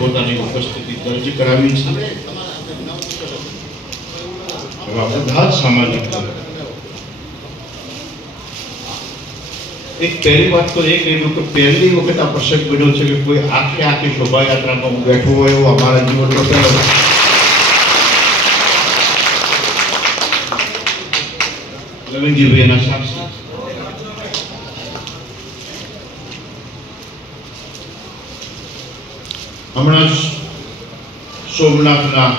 પોતાની ઉપસ્થિતિ દર્જ કરાવી છે. બધા જ સામાજિક એક પહેલી વાત તો એ કહ્યું કે પહેલી વખત આ પ્રસંગ બન્યો છે કે કોઈ આખી શોભાયાત્રામાં હું બેઠો હોય એવો અમારા જીવનનો પહેલો. લવિંગજીભાઈ એના સાક્ષી. હમણાં જ સોમનાથના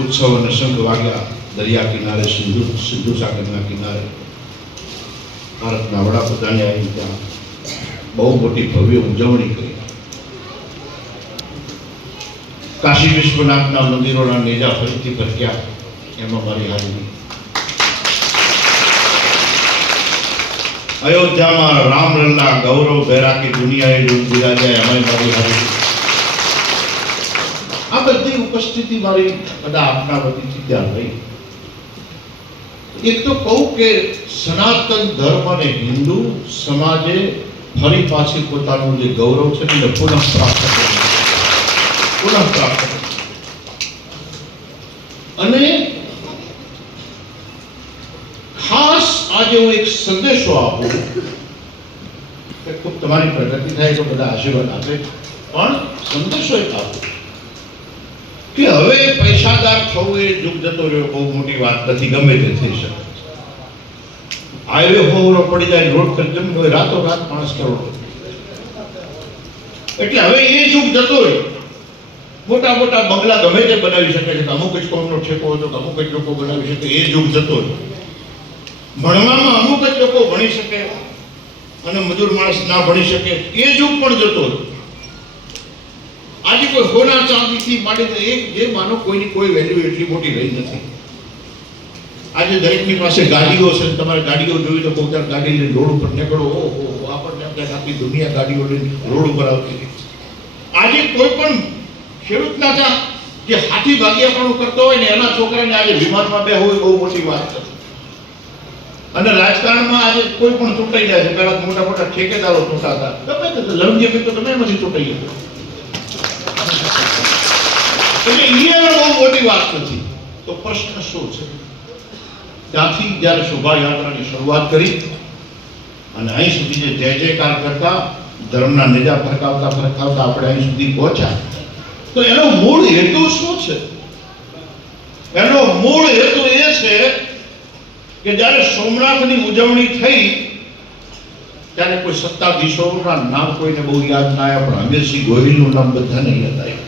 ઉત્સવ અને શંખ વાગ્યા દરિયા કિનારે, સિંધુ સાગરના કિનારે. ભારતના વડાપ્રધાને આવી ત્યાં બહુ મોટી ભવ્ય ઉજવણી કરી. કાશી વિશ્વનાથના મંદિરોના નેજા ફરીથી ભરક્યા, એમાં મારી હાજરી. અયોધ્યામાં રામલલ્લા ગૌરવ બૈરાકી દુનિયાએ રૂપ બિરાજ્યા, એમાં મારી હાજરી. આ બધી ઉપસ્થિતિ મારી બધા આપના વતીથી ત્યાં રહી. એક તો કહું કે સનાતન ધર્મ અને હિન્દુ સમાજે ફરી પાછી પોતાનું જે ગૌરવ છે એને પુનઃ પ્રાપ્ત અને ખાસ આજે હું એક સંદેશો આપું કે ખૂબ તમારી પ્રગતિ થાય તો બધા આશીર્વાદ આપે, પણ સંદેશો એક આપું કે હવે પૈસાદાર થવું એ યુગ જતો રહ્યો, બહુ મોટી વાત નથી, ગમે તે થઈ શકે. હાઈવે હોવરો પડી જાય, રોડ પર જમીન હોય, રાતોરાત 5 કરોડ. એટલે હવે એ યુગ જતો રહ્યો. મોટા મોટા બંગલા ગમે તે બનાવી શકે છે, અમુક જ કોમનો ઠેકો હતો, અમુક જ લોકો બનાવી શકે, એ યુગ જતો રહ્યો. ભણવામાં અમુક જ લોકો ભણી શકે અને મજૂર માણસ ના ભણી શકે, એ યુગ પણ જતો રહ્યો. આજે કોઈ સોના ચાંદીથી માંડીને એક જે માનો કોઈની કોઈ વેલ્યુ એટલી મોટી રહી નથી. આજે દરેકની પાસે ગાડીઓ છે, તમારે ગાડીઓ જોઈ તો પોતાની ગાડી લઈને રોડ ઉપર નીકળો, ઓહો આપણને આખી દુનિયા ગાડીઓ લઈને રોડ ઉપર આવતી. આજે કોઈ પણ ખેડૂતના ત્યાં જે હાથી ભાગ્યાપણું કરતો હોય ને એના છોકરાને આજે વિમાનમાં બે હોય, બહુ મોટી વાત છે. અને રાજકારણમાં આજે કોઈ પણ ચૂંટાઈ જાય છે. પહેલા મોટા મોટા ઠેકેદારો ચૂંટાતા, ગમે તે લવંગી તો તમે એમાંથી ચૂંટાઈ ગયા. એટલે એ બહુ મોટી વાત નથી. તો પ્રશ્ન શું છે? ત્યાંથી જ્યારે શોભાયાત્રાની શરૂઆત કરી અને અહીં સુધી જે જય જયકાર કરતા, ધર્મના નેજા ફરકાવતા આપણે અહીં સુધી પહોંચ્યા, તો એનો મૂળ હેતુ શું છે? એનો મૂળ હેતુ એ છે કે જ્યારે સોમનાથની ઉજવણી થઈ ત્યારે કોઈ સત્તાધીશોના નામ કોઈને બહુ યાદ ના આવ્યા, પણ હમીરસિંહ ગોહિલનું નામ બધાને યાદ આવ્યું.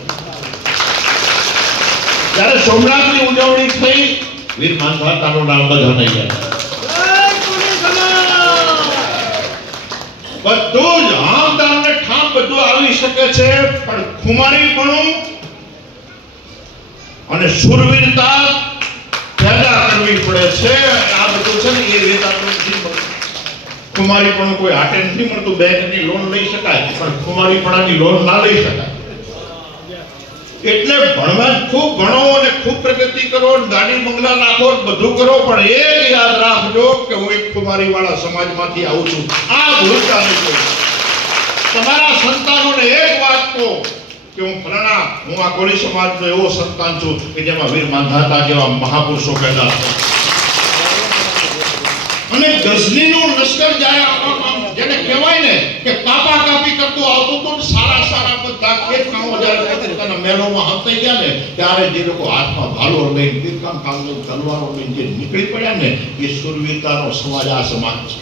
જ્યારે સોમનાથની ઉજવણી થઈ, વીર માંધાતાનું નામ બધાને યાદ આવ્યું. બધું જ હામધામ ને ઠામ બધું આવી શકે છે, પણ ખુમારીપણું અને શૂરવીરતા પેદા કરવી પડે છે. આ બધું છે ને એ વેદાંતનું નથી મળતું. ખુમારીપણું કોઈ હાટે નથી મળતું. બેંકની લોન લઈ શકાય, પણ ખુમારીપણાની લોન ના લઈ શકાય. એટલે ભણવા ખૂબ ભણો અને ખૂબ પ્રગતિ કરો, ગાડી બંગલા નાખો, બધું કરો, પણ એ યાદ રાખજો કે હું એક ખુમારી વાળા સમાજમાંથી આવું છું. આ ભૂલતા નહીં. તમારા સંતાનોને એક વાત કહો કે હું આ કોળી સમાજનો એવો સંતાન છું કે જેમાં વીર માંધાતા જેવા મહાપુરુષો પેદા થયા. અને ગઝનીનું લશ્કર જ્યારે જેને કહેવાય ને કે કાપા કાપી કરતું આવતું હતું, સારા બધા ખેતકામો જ્યારે પોતાના મહેલોમાં હંતાઈ ગયા ને, ત્યારે જે લોકો હાથમાં ભાલો લઈને, તીરકામ લઈને, તલવારો લઈને જે નીકળી પડ્યા ને, એ શૂરવીરતાનો સમાજ આ સમાજ છે.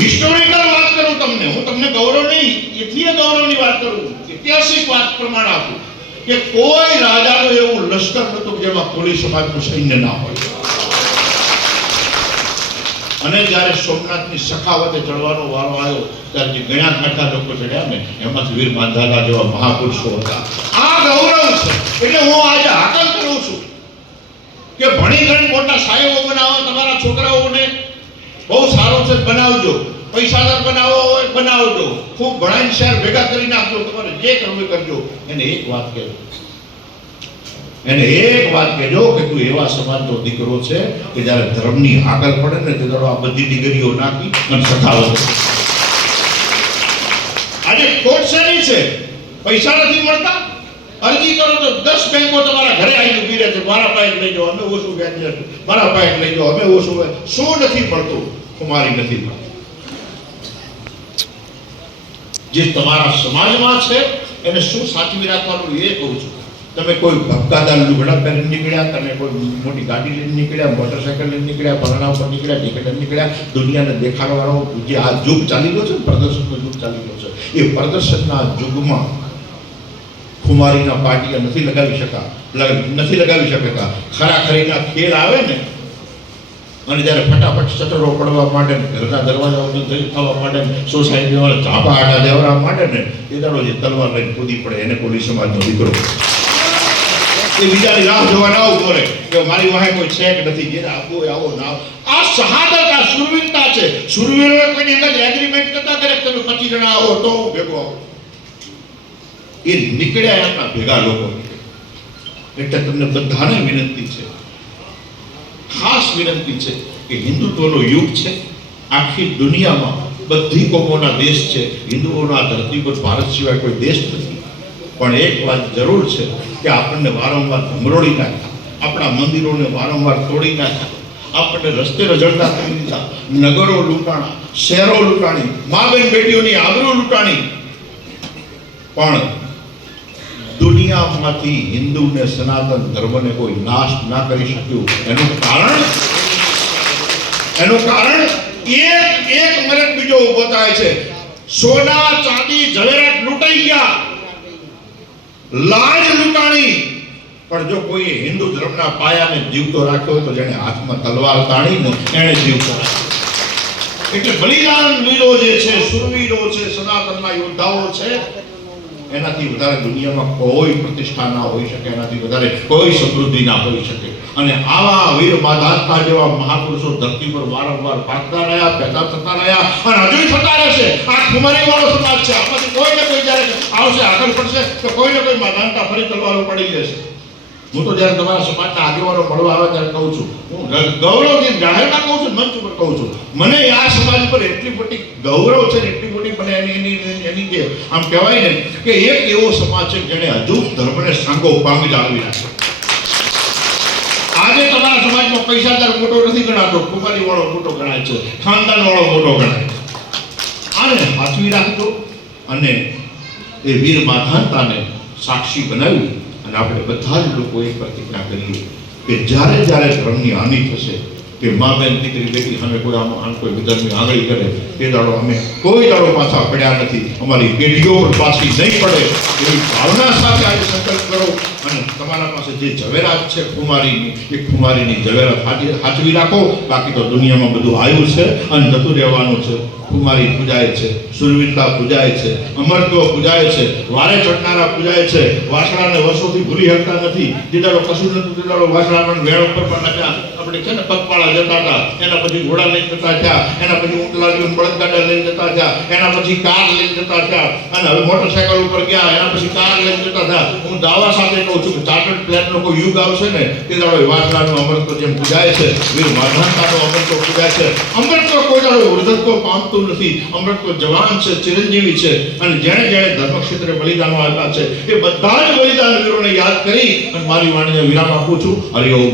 હિસ્ટોરિકલ વાત કરું તમને, હું તમને ગૌરવ નહીં, એટલી ગૌરવની વાત કરું, ઐતિહાસિક વાત પ્રમાણ આપું કે કોઈ રાજાનું એવું લશ્કર નહોતું જેમાં કોળી સમાજનું સૈન્ય ના હોય. અને જ્યારે સોમનાથની સખાવતે ચડવાનો વારો આવ્યો ત્યારે જે ગણ્યા ગાંઠા લોકો ચડ્યા ને, એમાંથી વીર માંધાતા જેવા મહાપુરુષો હતા. આ ગૌરવ છે. એટલે હું આજે હાકલ કરું છું કે ભણી ગણી મોટા સાહેબો બનાવો, તમારા છોકરાઓને બહુ સારો છે બનાવજો, પૈસાદાર બનાવો હોય બનાવજો, ખૂબ ભણાઈને શહેર ભેગા કરી નાખજો, તમારે જે કરવું કરજો. એને એક વાત કહેજો કે તું એવા સમાજનો દીકરો છે કે જ્યારે ધર્મની આગળ પડે ને તે આ બધી દીકરીઓ નાખી અને સખાવત. આજે ખોટ શેની છે? પૈસા નથી મળતા? અરજી કરો તો 10 બેંકો તમારા ઘરે આવીને ઊભી રહે છે, મારા પાસે લઈ જાઓ, અમે ઓછું વ્યાજ લેશું, મારા પાસે લઈ જાઓ, અમે ઓછું. શું નથી મળતું? ખુમારી નથી મળતી. જે તમારા સમાજમાં છે એને શું સાચવી રાખવાનું એ કહું છું. તમે કોઈ ભપકાદાર લુગડા પહેરીને નીકળ્યા, તમે કોઈ મોટી ગાડી લઈને નીકળ્યા, મોટરસાયકલ લઈને નીકળ્યા, ફલાણા ઉપર નીકળ્યા, ટિકિટ નીકળ્યા, દુનિયાને દેખાડવાનો જે આ યુગ ચાલી રહ્યો છે, પ્રદર્શનનો યુગ ચાલી રહ્યો છે, એ પ્રદર્શનના યુગમાં ખુમારીના પાટિયા નથી લગાવી શકતા. ખરાખરીના ખેલ આવે ને, અને જ્યારે ફટાફટ શટરો પડવા માંડે ને, ઘરના દરવાજાઓ થવા માંડે ને, સોસાયટી વાળા ઝાપા આડા દેવરા માંડે ને, એ દાડો જે તલવાર લઈને કૂદી પડે એને પોલીસ સમાજનો દીકરો એ બીજાની રાહ જોવા ના ઉભો રહે કે મારી વાહે કોઈ છે કે નથી. જેને આપવો આવો ના. આ શહાદત, આ શુરવીરતા છે. શુરવીરોએ કોઈની અંદર એગ્રીમેન્ટ કરતા કરે તમે 25 જણા આવો તો હું ભેગો આવું. એ નીકળ્યા એમના ભેગા લોકો. એટલે તમને બધાને વિનંતી છે, ખાસ વિનંતી છે કે હિન્દુત્વનો યુગ છે. આખી દુનિયામાં બધી કોમોના દેશ છે. હિન્દુઓના ધરતી પર ભારત સિવાય કોઈ દેશ નથી. પણ એક વાત જરૂર છે કે આપણને વારંવાર ધમરોડી નાખ્યા, આપણા મંદિરોને વારંવાર તોડી નાખ્યા, આપણને રસ્તે રઝળતા કરી દીધા, નગરો લૂંટાણા, શહેરો લૂંટાણી, મા બેન બેટીઓની આબરૂ લૂંટાણી. પણ દુનિયામાંથી હિન્દુ ને સનાતન ધર્મને કોઈ નાશ ના કરી શક્યું. એનું કારણ એક મિનિટ બીજો ઉભો થાય છે. સોના ચાંદી ઝવેરાત લૂંટાઈ ગયા, લાજ લૂંટાણી. પણ જો કોઈ હિન્દુ ધર્મના પાયાને જીવતો રાખ્યો હોય તો જેને હાથમાં તલવાર તાણીને એને જીવતો રાખ્યો. એટલે બલિદાન વીરો જે છે, શુરવીરો છે, સનાતનના યોદ્ધાઓ છે, એનાથી વધારે દુનિયામાં કોઈ પ્રતિષ્ઠા ના હોઈ શકે, એનાથી વધારે કોઈ સમૃદ્ધિ ના હોઈ શકે. અને આવા વીર માધાતા જેવા મહાપુરુષો ધરતી પર વારંવાર પાકતા રહ્યા, પેદા થતા રહ્યા અને હજુ થતા રહેશે. આ ખુમારી વાળો સમાજ છે. આમાંથી કોઈ ને કોઈ જ્યારે આવશે, આગળ પડશે તો કોઈ ને કોઈ માધાનતા ફરી તલવારો પડી જશે. હું તો જ્યારે તમારા સમાજના આગેવાનો મળવા આવે ત્યારે કહું છું, હું ગૌરવથી જાહેરમાં કહું છું, મંચ ઉપર કહું છું, મને આ સમાજ પર એટલી મોટી ગૌરવ છે ને, એટલી મોટી મને એની જે આમ કહેવાય ને કે એક એવો સમાજ છે જેને હજુ ધર્મને સાંગો પાંગ જાળવી રાખે. આજે તમારા સમાજમાં પૈસાદાર મોટો નથી ગણાતો, કુમારી વાળો મોટો ગણાય છે, ખાનદાન વાળો મોટો ગણાય. આને સાચવી રાખજો અને એ વીર માધાનતાને સાક્ષી બનાવી અને આપણે બધા જ લોકો એક પ્રતિજ્ઞા કરીએ કે જ્યારે ધર્મની હાનિ થશે, કે મા બેન દીકરી બેટી સામે કોઈ વિધર્મી આંગળી કરે, તે દાડો અમે કોઈ દાડો પાછા પડ્યા નથી, અમારી પેઢીઓ પર પાછી નહીં પડે એવી ભાવના સાથે આજે સંકલ્પ કરો. અને તમારા પાસે જે ઝવેરાત છે ખુમારીની, એ ખુમારીની ઝવેરાત સાચવી રાખો. બાકી તો દુનિયામાં બધું આવ્યું છે અને જતું રહેવાનું છે. ખુમારી પૂજાય છે, શુરવીરતા પૂજાય છે, અમરત્વ પૂજાય છે, વારે ચડનારા પૂજાય છે. વાસણાને વર્ષોથી ભૂલી શકતા નથી. જે દાડો કશું નતું તે દાડો વાસણાનો વેણ ઉપર પણ નાખ્યા. આપણે છે ને પગપાળા જતા હતા, એના પછી ઘોડા લઈને જતા થયા, એના પછી ઊંટલાડીઓ બળદગાડા લઈને જતા થયા, એના પછી કાર લઈને જતા થયા, અને હવે મોટરસાયકલ ઉપર ગયા, એના પછી કાર લઈને જતા થયા. હું દાવા સાથે કહું છું કે ચાર્ટર્ડ પ્લેનનો કોઈ યુગ આવશે ને, તે દાડો વાસણાનું અમરત્વ જેમ પૂજાય છે, વીર માધાનતાનું અમરત્વ પૂજાય છે. અમરત્વ કોઈ દાડો વૃદ્ધત્વ પામતું નથી. અમરત્વ જવાન છે, ચિરંજીવી છે. અને જેણે ધર્મ ક્ષેત્રે બલિદાનો આપ્યા છે, એ બધા જ બલિદાન વીરોને યાદ કરી અને મારી વાણીને વિરામ આપું છું. હરિ ઓમ.